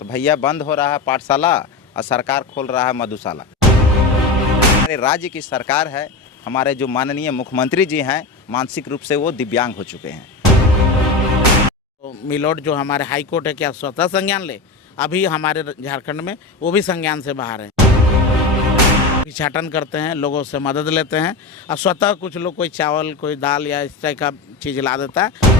तो भैया बंद हो रहा है पाठशाला और सरकार खोल रहा है मधुशाला। हमारे राज्य की सरकार है, हमारे जो माननीय मुख्यमंत्री जी हैं मानसिक रूप से वो दिव्यांग हो चुके हैं। तो मिलोड जो हमारे हाई कोर्ट है क्या स्वतः संज्ञान ले? अभी हमारे झारखंड में वो भी संज्ञान से बाहर हैं। भिक्षाटन करते हैं, लोगों से मदद लेते हैं और स्वतः कुछ लोग कोई चावल कोई दाल या इस तरह का चीज़ ला देता है।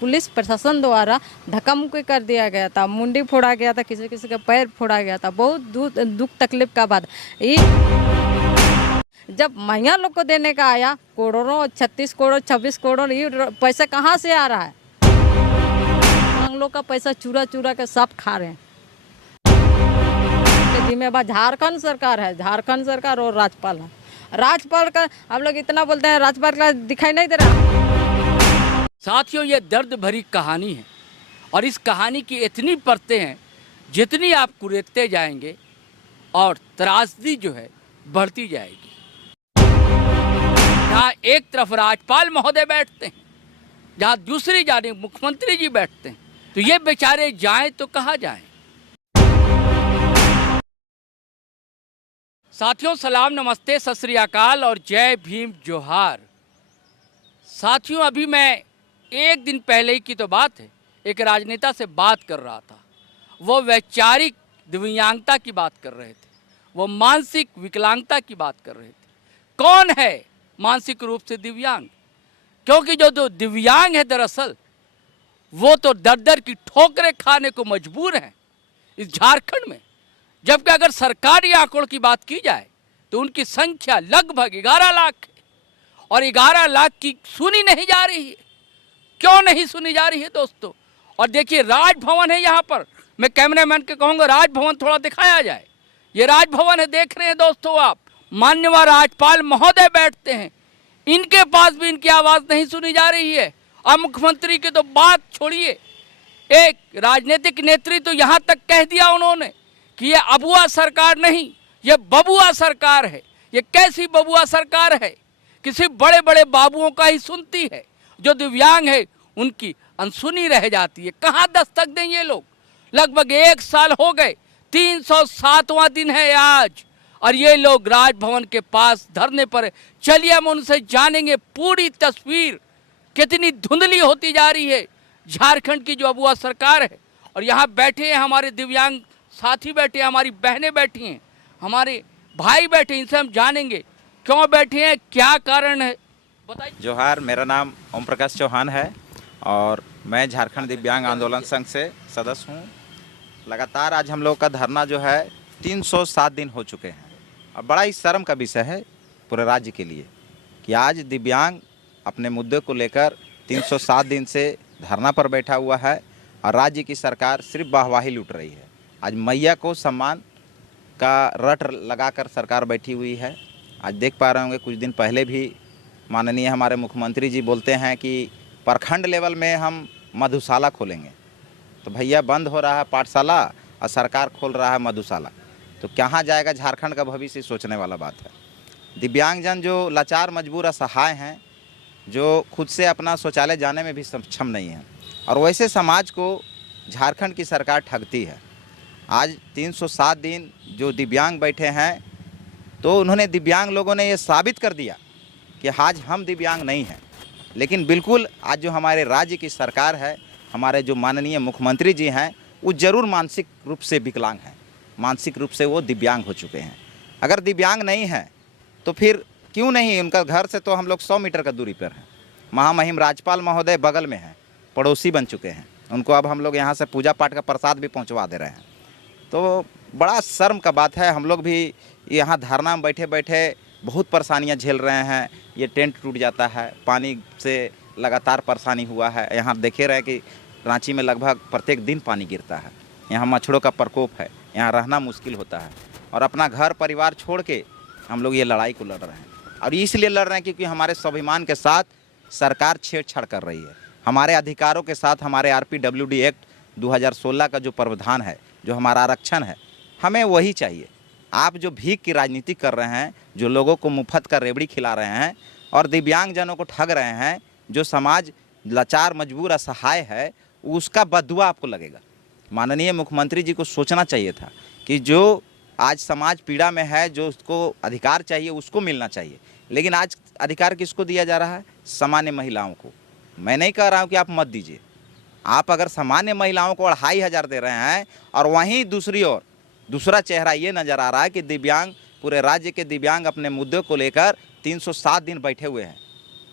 पुलिस प्रशासन द्वारा धक्का मुक्की कर दिया गया था, मुंडी फोड़ा गया था, किसी किसी का पैर फोड़ा गया था। बहुत दुख तकलीफ का बात। ये जब महिला लोग को देने का आया करोड़ों 36 करोड़ 26 करोड़, ये पैसा कहाँ से आ रहा है? हम लोग का पैसा चुरा चुरा के सब खा रहे हैं। जिम्मेवार झारखंड सरकार है, झारखंड सरकार और राज्यपाल है। राज्यपाल का हम लोग इतना बोलते हैं, राज्यपाल का दिखाई नहीं दे रहा। साथियों, ये दर्द भरी कहानी है और इस कहानी की इतनी परतें हैं, जितनी आप कुरेदते जाएंगे और त्रासदी जो है बढ़ती जाएगी। जहाँ एक तरफ राज्यपाल महोदय बैठते हैं, जहाँ दूसरी जानिब मुख्यमंत्री जी बैठते हैं, तो ये बेचारे जाएं तो कहाँ जाएं। साथियों, सलाम, नमस्ते, सत श्री अकाल और जय भीम जोहार। साथियों, अभी मैं एक दिन पहले ही की तो बात है, एक राजनेता से बात कर रहा था। वो वैचारिक दिव्यांगता की बात कर रहे थे, वो मानसिक विकलांगता की बात कर रहे थे। कौन है मानसिक रूप से दिव्यांग? क्योंकि जो दिव्यांग है दरअसल वो तो दर दर की ठोकरें खाने को मजबूर हैं इस झारखंड में। जबकि अगर सरकारी आंकड़ों की बात की जाए तो उनकी संख्या लगभग 11 लाख है और 11 लाख की सुनी नहीं जा रही है। क्यों नहीं सुनी जा रही है दोस्तों? और देखिए, राजभवन है यहाँ पर। मैं कैमरामैन के कहूँगा राजभवन थोड़ा दिखाया जाए। ये राजभवन है, देख रहे हैं दोस्तों आप। माननीय राज्यपाल महोदय बैठते हैं, इनके पास भी इनकी आवाज़ नहीं सुनी जा रही है। और मुख्यमंत्री की तो बात छोड़िए, एक राजनीतिक नेत्री तो यहाँ तक कह दिया उन्होंने कि ये अबुआ सरकार नहीं, ये बबुआ सरकार है। ये कैसी बबुआ सरकार है? किसी बड़े बड़े बाबुओं का ही सुनती है, जो दिव्यांग है उनकी अनसुनी रह जाती है। कहाँ दस्तक दें ये लोग? लगभग 1 साल हो गए, 307वां दिन है आज, और ये लोग राजभवन के पास धरने पर। चलिए हम उनसे जानेंगे पूरी तस्वीर कितनी धुंधली होती जा रही है झारखंड की जो अबुआ सरकार है। और यहाँ बैठे हैं हमारे दिव्यांग साथी, बैठे हैं, हमारी बहनें बैठी हैं, हमारे भाई बैठे हैं। इनसे हम जानेंगे क्यों बैठे हैं, क्या कारण है, बताइए। जोहार, मेरा नाम ओम प्रकाश चौहान है और मैं झारखंड दिव्यांग आंदोलन संघ से सदस्य हूँ। लगातार आज हम लोग का धरना जो है 307 दिन हो चुके हैं और बड़ा ही शर्म का विषय है पूरे राज्य के लिए कि आज दिव्यांग अपने मुद्दे को लेकर 307 दिन से धरना पर बैठा हुआ है और राज्य की सरकार सिर्फ वाहवाही लूट रही है। आज मैया को सम्मान का रट लगाकर सरकार बैठी हुई है। आज देख पा रहे होंगे, कुछ दिन पहले भी माननीय हमारे मुख्यमंत्री जी बोलते हैं कि प्रखंड लेवल में हम मधुशाला खोलेंगे। तो भैया बंद हो रहा है पाठशाला और सरकार खोल रहा है मधुशाला। तो कहाँ जाएगा झारखंड का भविष्य, सोचने वाला बात है। दिव्यांगजन जो लाचार, मजबूर, असहाय हैं, जो खुद से अपना शौचालय जाने में भी सक्षम नहीं है, और वैसे समाज को झारखंड की सरकार ठगती है। आज 307 दिन जो दिव्यांग बैठे हैं, तो उन्होंने, दिव्यांग लोगों ने ये साबित कर दिया कि आज हम दिव्यांग नहीं हैं। लेकिन बिल्कुल आज जो हमारे राज्य की सरकार है, हमारे जो माननीय मुख्यमंत्री जी हैं, वो ज़रूर मानसिक रूप से विकलांग हैं, मानसिक रूप से वो दिव्यांग हो चुके हैं। अगर दिव्यांग नहीं हैं तो फिर क्यों नहीं, उनका घर से तो हम लोग 100 मीटर का दूरी पर हैं। महामहिम राज्यपाल महोदय बगल में हैं, पड़ोसी बन चुके हैं। उनको अब हम लोग यहाँ से पूजा पाठ का प्रसाद भी पहुँचवा दे रहे हैं। तो बड़ा शर्म का बात है। हम लोग भी यहाँ धरना में बैठे बैठे बहुत परेशानियाँ झेल रहे हैं। ये टेंट टूट जाता है, पानी से लगातार परेशानी हुआ है। यहाँ देखे रहे कि रांची में लगभग प्रत्येक दिन पानी गिरता है। यहाँ मच्छरों का प्रकोप है, यहाँ रहना मुश्किल होता है और अपना घर परिवार छोड़ के हम लोग ये लड़ाई को लड़ रहे हैं। और इसलिए लड़ रहे हैं क्योंकि हमारे स्वाभिमान के साथ सरकार छेड़छाड़ कर रही है। हमारे अधिकारों के साथ हमारे RPWD एक्ट 2016 का जो प्रावधान है, जो हमारा आरक्षण है, हमें वही चाहिए। आप जो भीख की राजनीति कर रहे हैं, जो लोगों को मुफ्त का रेवड़ी खिला रहे हैं और दिव्यांगजनों को ठग रहे हैं, जो समाज लाचार, मजबूर, असहाय है, उसका बददुआ आपको लगेगा। माननीय मुख्यमंत्री जी को सोचना चाहिए था कि जो आज समाज पीड़ा में है, जो उसको अधिकार चाहिए उसको मिलना चाहिए, लेकिन आज अधिकार किसको दिया जा रहा है? सामान्य महिलाओं को। मैं नहीं कह रहा हूँ कि आप मत दीजिए, आप अगर सामान्य महिलाओं को 2500 दे रहे हैं और वहीं दूसरी ओर दूसरा चेहरा ये नज़र आ रहा है कि दिव्यांग, पूरे राज्य के दिव्यांग अपने मुद्दे को लेकर 307 दिन बैठे हुए हैं,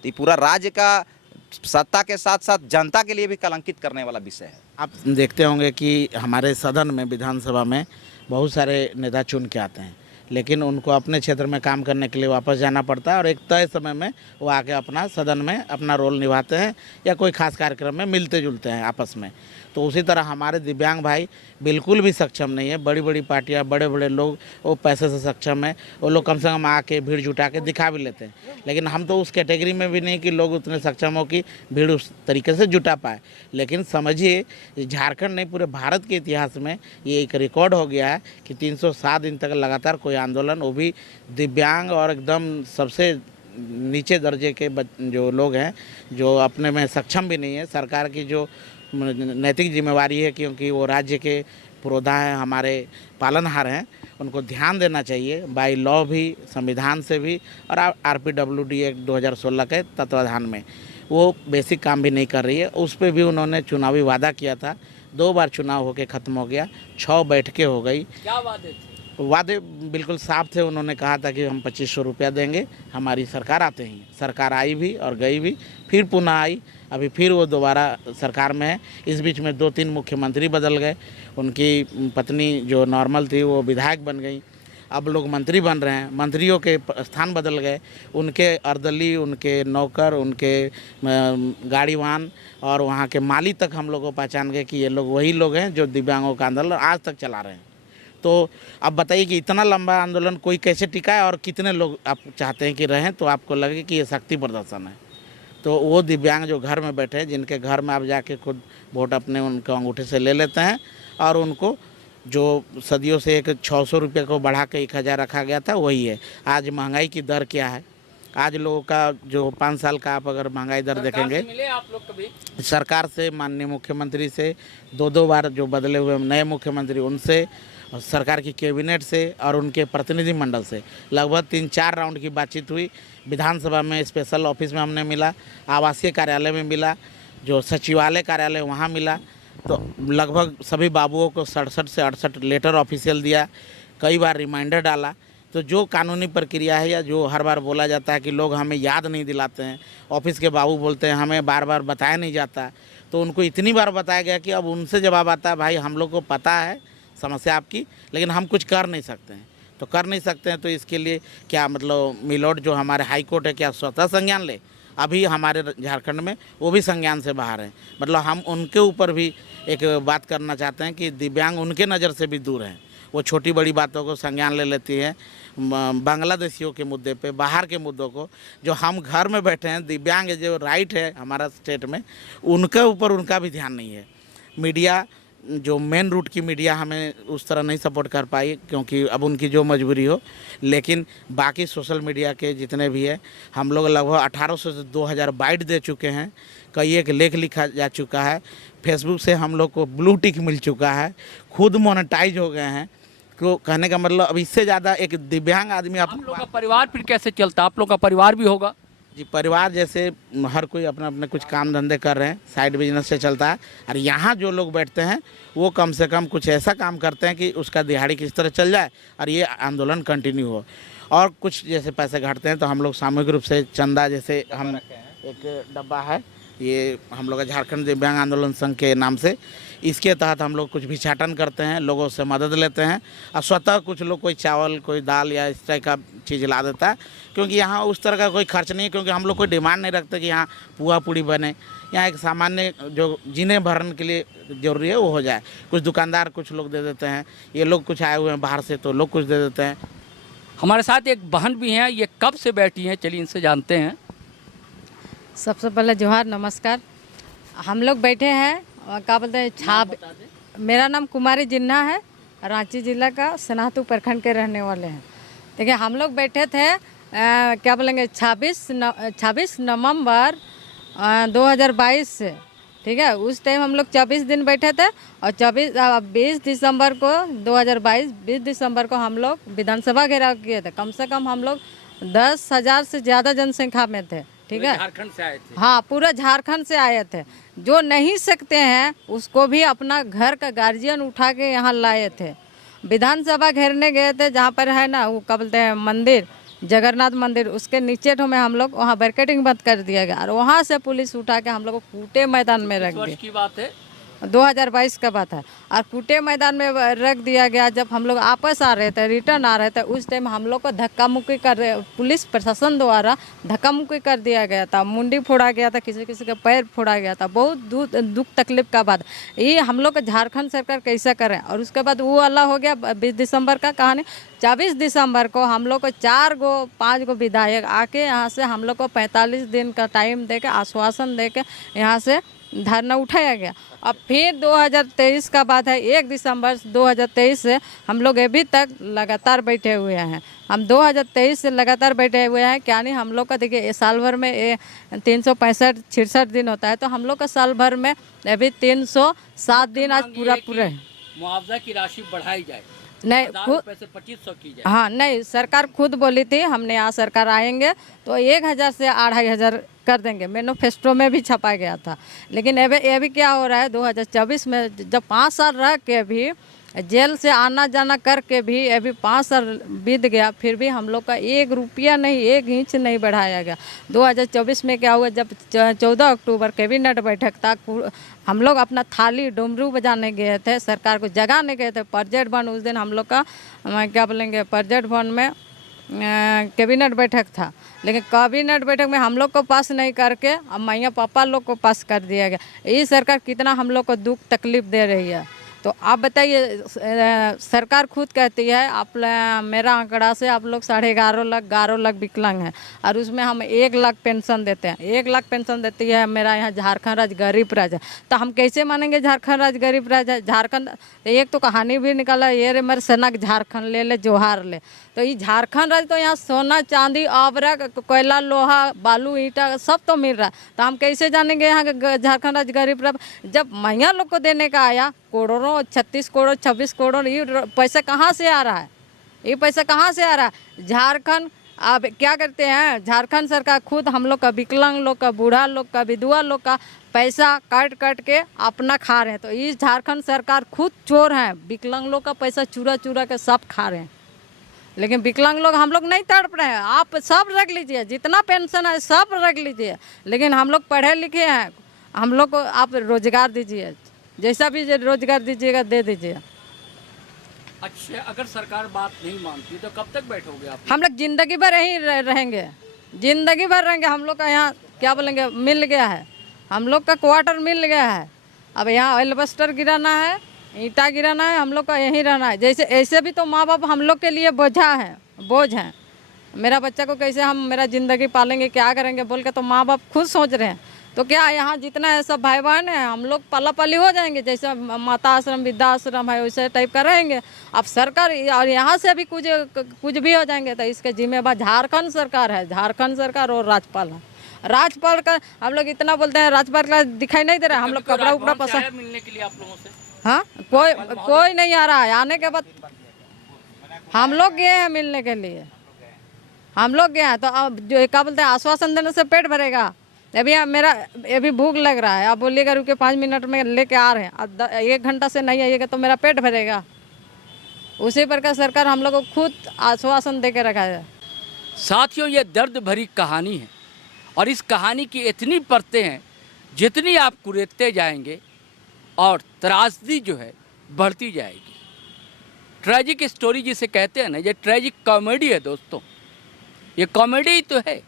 तो ये पूरा राज्य का सत्ता के साथ साथ जनता के लिए भी कलंकित करने वाला विषय है। आप देखते होंगे कि हमारे सदन में, विधानसभा में बहुत सारे नेता चुन के आते हैं, लेकिन उनको अपने क्षेत्र में काम करने के लिए वापस जाना पड़ता है और एक तय समय में वो आके अपना सदन में अपना रोल निभाते हैं या कोई खास कार्यक्रम में मिलते जुलते हैं आपस में। तो उसी तरह हमारे दिव्यांग भाई बिल्कुल भी सक्षम नहीं है। बड़ी बड़ी पार्टियां, बड़े बड़े लोग वो पैसे से सक्षम है, वो लोग कम से कम आके भीड़ जुटा के दिखा भी लेते हैं, लेकिन हम तो उस कैटेगरी में भी नहीं कि लोग उतने सक्षम हो कि भीड़ उस तरीके से जुटा पाए। लेकिन समझिए, झारखंड नहीं पूरे भारत के इतिहास में ये एक रिकॉर्ड हो गया है कि 307 दिन तक लगातार कोई आंदोलन, वो भी दिव्यांग और एकदम सबसे नीचे दर्जे के जो लोग हैं, जो अपने में सक्षम भी नहीं है। सरकार की जो नैतिक जिम्मेवारी है, क्योंकि वो राज्य के पुरोधा हैं, हमारे पालनहार हैं, उनको ध्यान देना चाहिए बाय लॉ भी, संविधान से भी और RPWD एक्ट 2016 के तत्वाधान में वो बेसिक काम भी नहीं कर रही है। उस पर भी उन्होंने चुनावी वादा किया था, 2 बार चुनाव होके ख़त्म हो गया, 6 बैठकें हो गई। क्या वादे थे? वादे बिल्कुल साफ थे। उन्होंने कहा था कि हम 2500 रुपया देंगे, हमारी सरकार आते ही। सरकार आई भी और गई भी, फिर पुनः आई, अभी फिर वो दोबारा सरकार में है। इस बीच में 2-3 मुख्यमंत्री बदल गए, उनकी पत्नी जो नॉर्मल थी वो विधायक बन गई, अब लोग मंत्री बन रहे हैं, मंत्रियों के स्थान बदल गए, उनके अर्दली, उनके नौकर, उनके गाड़ीवान और वहाँ के माली तक हम लोग को पहचान गए कि ये लोग वही लोग हैं जो दिव्यांगों का आंदोलन आज तक चला रहे हैं। तो अब बताइए कि इतना लंबा आंदोलन कोई कैसे टिका है और कितने लोग आप चाहते हैं कि रहें, तो आपको लगे कि ये शक्ति प्रदर्शन है। तो वो दिव्यांग जो घर में बैठे हैं, जिनके घर में आप जाके खुद वोट अपने उनके अंगूठे से ले लेते हैं और उनको जो सदियों से एक 600 रुपये को बढ़ा के 1000 रखा गया था, वही है। आज महंगाई की दर क्या है? आज लोगों का जो 5 साल का आप अगर महंगाई दर देखेंगे, मिले आप लोग कभी? सरकार से, माननीय मुख्यमंत्री से 2-2 बार जो बदले हुए नए मुख्यमंत्री, उनसे, सरकार की कैबिनेट से और उनके प्रतिनिधिमंडल से लगभग 3-4 राउंड की बातचीत हुई। विधानसभा में स्पेशल ऑफिस में हमने मिला, आवासीय कार्यालय में मिला, जो सचिवालय कार्यालय वहाँ मिला, तो लगभग सभी बाबुओं को 67 से 68 लेटर ऑफिशियल दिया, कई बार रिमाइंडर डाला। तो जो कानूनी प्रक्रिया है, या जो हर बार बोला जाता है कि लोग हमें याद नहीं दिलाते हैं, ऑफिस के बाबू बोलते हैं हमें बार बार बताया नहीं जाता, तो उनको इतनी बार बताया गया कि अब उनसे जवाब आता है, भाई हम लोग को पता है समस्या आपकी, लेकिन हम कुछ कर नहीं सकते हैं। तो कर नहीं सकते हैं तो इसके लिए क्या मतलब मिलोट जो हमारे हाई कोर्ट है, क्या स्वतः संज्ञान ले? अभी हमारे झारखंड में वो भी संज्ञान से बाहर हैं। मतलब हम उनके ऊपर भी एक बात करना चाहते हैं कि दिव्यांग उनके नज़र से भी दूर हैं, वो छोटी बड़ी बातों को संज्ञान ले लेती है। बांग्लादेशियों के मुद्दे पे, बाहर के मुद्दों को, जो हम घर में बैठे हैं, दिव्यांग जो राइट है हमारा स्टेट में, उनके ऊपर उनका भी ध्यान नहीं है। मीडिया, जो मेन रूट की मीडिया हमें उस तरह नहीं सपोर्ट कर पाई, क्योंकि अब उनकी जो मजबूरी हो, लेकिन बाकी सोशल मीडिया के जितने भी है, हम लोग लगभग 1800 से 2000 बाइट दे चुके हैं, कई एक लेख लिखा जा चुका है, फेसबुक से हम लोग को ब्लू टिक मिल चुका है, खुद मोनेटाइज हो गए हैं। तो कहने का मतलब अब इससे ज़्यादा एक दिव्यांग आदमी आप लोग का परिवार फिर कैसे चलता? आप लोग का परिवार भी होगा जी। परिवार जैसे हर कोई अपना अपने कुछ काम धंधे कर रहे हैं, साइड बिजनेस से चलता है, और यहाँ जो लोग बैठते हैं वो कम से कम कुछ ऐसा काम करते हैं कि उसका दिहाड़ी किस तरह चल जाए और ये आंदोलन कंटिन्यू हो। और कुछ जैसे पैसे घटते हैं तो हम लोग सामूहिक रूप से चंदा, जैसे हम एक डब्बा है, ये हम लोग झारखंड दिव्यांग आंदोलन संघ के नाम से, इसके तहत हम लोग कुछ भिक्षाटन करते हैं, लोगों से मदद लेते हैं, और स्वतः कुछ लोग कोई चावल, कोई दाल या इस तरह का चीज़ ला देता है, क्योंकि यहाँ उस तरह का कोई खर्च नहीं है, क्योंकि हम लोग कोई डिमांड नहीं रखते कि यहाँ पुआ पूड़ी बने। यहाँ एक सामान्य जो जीने भरने के लिए जरूरी है वो हो जाए। कुछ दुकानदार कुछ लोग दे देते हैं, ये लोग कुछ आए हुए हैं बाहर से तो लोग कुछ दे देते हैं। हमारे साथ एक बहन भी हैं, ये कब से बैठी हैं, चलिए इनसे जानते हैं। सबसे पहले जोहार, नमस्कार। हम लोग बैठे हैं, क्या बोलते हैं, मेरा नाम कुमारी जिन्ना है, रांची जिला का सनातू प्रखंड के रहने वाले हैं। देखिए, हम लोग बैठे थे क्या बोलेंगे 26 नवंबर 2022 से, ठीक है। उस टाइम हम लोग 24 दिन बैठे थे और 20 दिसंबर को 2022 20 दिसंबर को हम लोग विधानसभा घेराव किए थे। कम से कम हम लोग 10,000 से ज़्यादा जनसंख्या में थे, ठीक है। झारखंड से आए थे। हाँ, पूरा झारखंड से आए थे। जो नहीं सकते हैं उसको भी अपना घर का गार्जियन उठा के यहाँ लाए थे। विधानसभा घेरने गए थे, जहाँ पर है ना वो क्या बोलते हैं मंदिर, जगन्नाथ मंदिर, उसके नीचे ठो में हम लोग वहाँ बैरिकेडिंग बंद कर दिया गया और वहाँ से पुलिस उठा के हम लोग को कूटे मैदान में रख वर्ष दिया। की बात है, 2022 का बात है। और कूटे मैदान में रख दिया गया। जब हम लोग आपस आ रहे थे, रिटर्न आ रहे थे, उस टाइम हम लोग को धक्का मुक्की पुलिस प्रशासन द्वारा धक्का मुक्की कर दिया गया था। मुंडी फोड़ा गया था, किसी किसी का पैर फोड़ा गया था। बहुत दुख तकलीफ का बात। ये हम लोग को झारखंड सरकार कैसा करे। और उसके बाद वो अल्लाह हो गया 20 दिसंबर का कहानी। 24 दिसंबर को हम लोग को 5 गो विधायक आके यहाँ से हम लोग को 45 दिन का टाइम दे के आश्वासन दे के यहाँ से धरना उठाया गया। अब फिर 2023 का बात है, 1 दिसंबर 2023 से हम लोग अभी तक लगातार बैठे हुए हैं। हम 2023 से लगातार बैठे हुए हैं। क्या नहीं, हम लोग का देखिए साल भर में 365-66 दिन होता है, तो हम लोग का साल भर में अभी 307 दिन आज पूरा है। मुआवजा की राशि बढ़ाई जाए, नहीं, 1000 से 2500 की जाए। हाँ, नहीं, सरकार खुद बोली थी हमने यहाँ सरकार आएंगे तो 1000 से 2500 कर देंगे। मैनिफेस्टो में भी छपा गया था। लेकिन अभी क्या हो रहा है, 2024 में जब 5 साल रह के भी जेल से आना जाना करके भी अभी 5 साल बीत गया, फिर भी हम लोग का 1 रुपया नहीं, 1 इंच नहीं बढ़ाया गया। 2024 में क्या हुआ, जब 14 अक्टूबर कैबिनेट बैठक था, हम लोग अपना थाली डुमरू बजाने गए थे, सरकार को जगाने गए थे। परजेट भवन उस दिन हम लोग का क्या बोलेंगे, परजेट भवन में कैबिनेट बैठक था। लेकिन कैबिनेट बैठक में हम लोग को पास नहीं करके अब मैया पापा लोग को पास कर दिया गया। ये सरकार कितना हम लोग को दुख तकलीफ दे रही है। तो आप बताइए, सरकार खुद कहती है आप मेरा आंकड़ा से आप लोग 11.5 लाख विकलांग हैं और उसमें हम 1 लाख पेंशन देते हैं। 1 लाख पेंशन देती है मेरा यहाँ झारखंड राज्य गरीब राज्य है। तो हम कैसे मानेंगे झारखंड राज्य गरीब राज्य है? झारखंड एक तो कहानी भी निकाला, ये रे मेरे सनक झारखंड ले ले जोहार ले। तो ये झारखंड राज्य तो यहाँ सोना चांदी आवरक कोयला लोहा बालू ईंटा सब तो मिल रहा है। तो हम कैसे जानेंगे यहाँ झारखंड राज्य गरीब राज्य? जब मैया लोग को देने का आया करोड़ों, 36 करोड़ 26 करोड़, ये पैसा कहाँ से आ रहा है? ये पैसा कहाँ से आ रहा है? झारखंड अब क्या करते हैं, झारखंड सरकार खुद हम लोग का विकलांग लोग का, बूढ़ा लोग का, विधवा लोग का पैसा काट के अपना खा रहे हैं। तो ये झारखंड सरकार खुद चोर हैं। विकलांग लोग का पैसा चुरा के सब खा रहे हैं। लेकिन विकलांग लोग हम लोग नहीं तड़प रहे हैं। आप सब रख लीजिए, जितना पेंशन है सब रख लीजिए, लेकिन हम लोग पढ़े लिखे हैं, हम लोग को आप रोजगार दीजिए, जैसा भी रोजगार दीजिएगा दे दीजिए। अच्छा, अगर सरकार बात नहीं मानती तो कब तक बैठोगे आप? हम लोग जिंदगी भर यहीं रहेंगे, जिंदगी भर रहेंगे। हम लोग का यहाँ क्या बोलेंगे मिल गया है, हम लोग का क्वार्टर मिल गया है। अब यहाँ एल्बस्टर गिराना है, ईंटा गिराना है, हम लोग का यहीं रहना है। जैसे ऐसे भी तो माँ बाप हम लोग के लिए बोझ हैं। मेरा बच्चा को कैसे हम मेरा ज़िंदगी पालेंगे, क्या करेंगे बोल के तो माँ बाप खुद सोच रहे हैं। तो क्या यहाँ जितना है सब भाई बहन है, हम लोग पाला पाली हो जाएंगे, जैसे माता आश्रम वृद्धा आश्रम है वैसे टाइप का रहेंगे। अब सरकार और यहाँ से भी कुछ भी हो जाएंगे तो इसके जिम्मेवार झारखंड सरकार है, झारखंड सरकार और राज्यपाल है। राज्यपाल का हम लोग इतना बोलते हैं, राज्यपाल का दिखाई नहीं दे रहा है। हम लोग कपड़ा उपड़ा पसंद मिलने के लिए आप लोगों से? हाँ, कोई नहीं आ रहा है। आने के बाद हम लोग गए हैं मिलने के लिए, हम लोग गए हैं। तो अब जो क्या बोलते हैं, आश्वासन देने से पेट भरेगा? अभी भूख लग रहा है, आप बोलिएगा रुके 5 मिनट में लेके आ रहे हैं, अब 1 घंटा से नहीं आइएगा तो मेरा पेट भरेगा? उसी प्रकार सरकार हम लोग को खुद आश्वासन दे के रखा है। साथियों, ये दर्द भरी कहानी है और इस कहानी की इतनी परतें हैं, जितनी आप कुरेदते जाएंगे और त्रासदी जो है बढ़ती जाएगी। ट्रेजिक स्टोरी जिसे कहते हैं ना, ये ट्रेजिक कॉमेडी है दोस्तों। ये कॉमेडी तो है,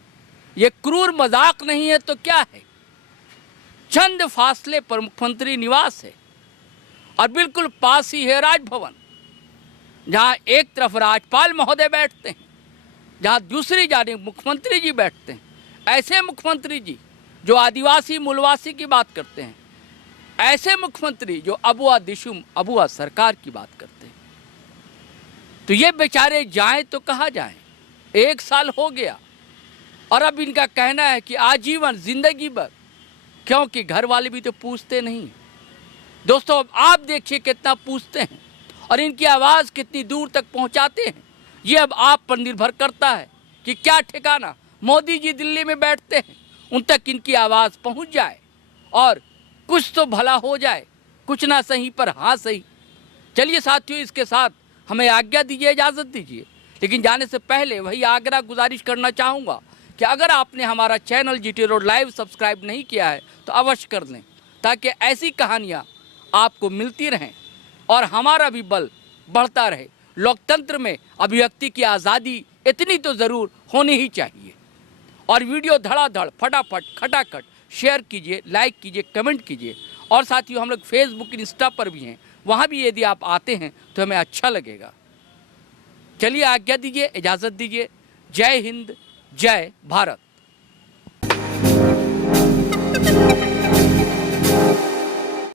ये क्रूर मजाक नहीं है तो क्या है। चंद फासले पर मुख्यमंत्री निवास है और बिल्कुल पास ही है राजभवन, जहाँ एक तरफ राज्यपाल महोदय बैठते हैं, जहाँ दूसरी जानिब मुख्यमंत्री जी बैठते हैं। ऐसे मुख्यमंत्री जी जो आदिवासी मूलवासी की बात करते हैं, ऐसे मुख्यमंत्री जो अबुआ दिशुम अबुआ सरकार की बात करते हैं। तो ये बेचारे जाएं तो कहाँ जाएं? 1 साल हो गया और अब इनका कहना है कि आजीवन जिंदगी भर क्योंकि घर वाले भी तो पूछते नहीं। दोस्तों अब आप देखिए कितना पूछते हैं और इनकी आवाज़ कितनी दूर तक पहुंचाते हैं। ये अब आप पर निर्भर करता है कि क्या ठिकाना मोदी जी दिल्ली में बैठते हैं, उन तक इनकी आवाज़ पहुंच जाए और कुछ तो भला हो जाए, कुछ ना सही पर हाँ सही। चलिए साथियों, इसके साथ हमें आज्ञा दीजिए, इजाज़त दीजिए। लेकिन जाने से पहले वही आग्रह गुजारिश करना चाहूँगा कि अगर आपने हमारा channel GT road live subscribe नहीं किया है तो अवश्य कर लें, ताकि ऐसी कहानियाँ आपको मिलती रहें और हमारा भी बल बढ़ता रहे। लोकतंत्र में अभिव्यक्ति की आज़ादी इतनी तो ज़रूर होनी ही चाहिए। और वीडियो धड़ाधड़ फटाफट खटाखट शेयर कीजिए, लाइक कीजिए, कमेंट कीजिए। और साथियों हम लोग फेसबुक इंस्टा पर भी हैं, वहाँ भी यदि आप आते हैं तो हमें अच्छा लगेगा। चलिए आज्ञा दीजिए, इजाज़त दीजिए। जय हिंद, जय भारत।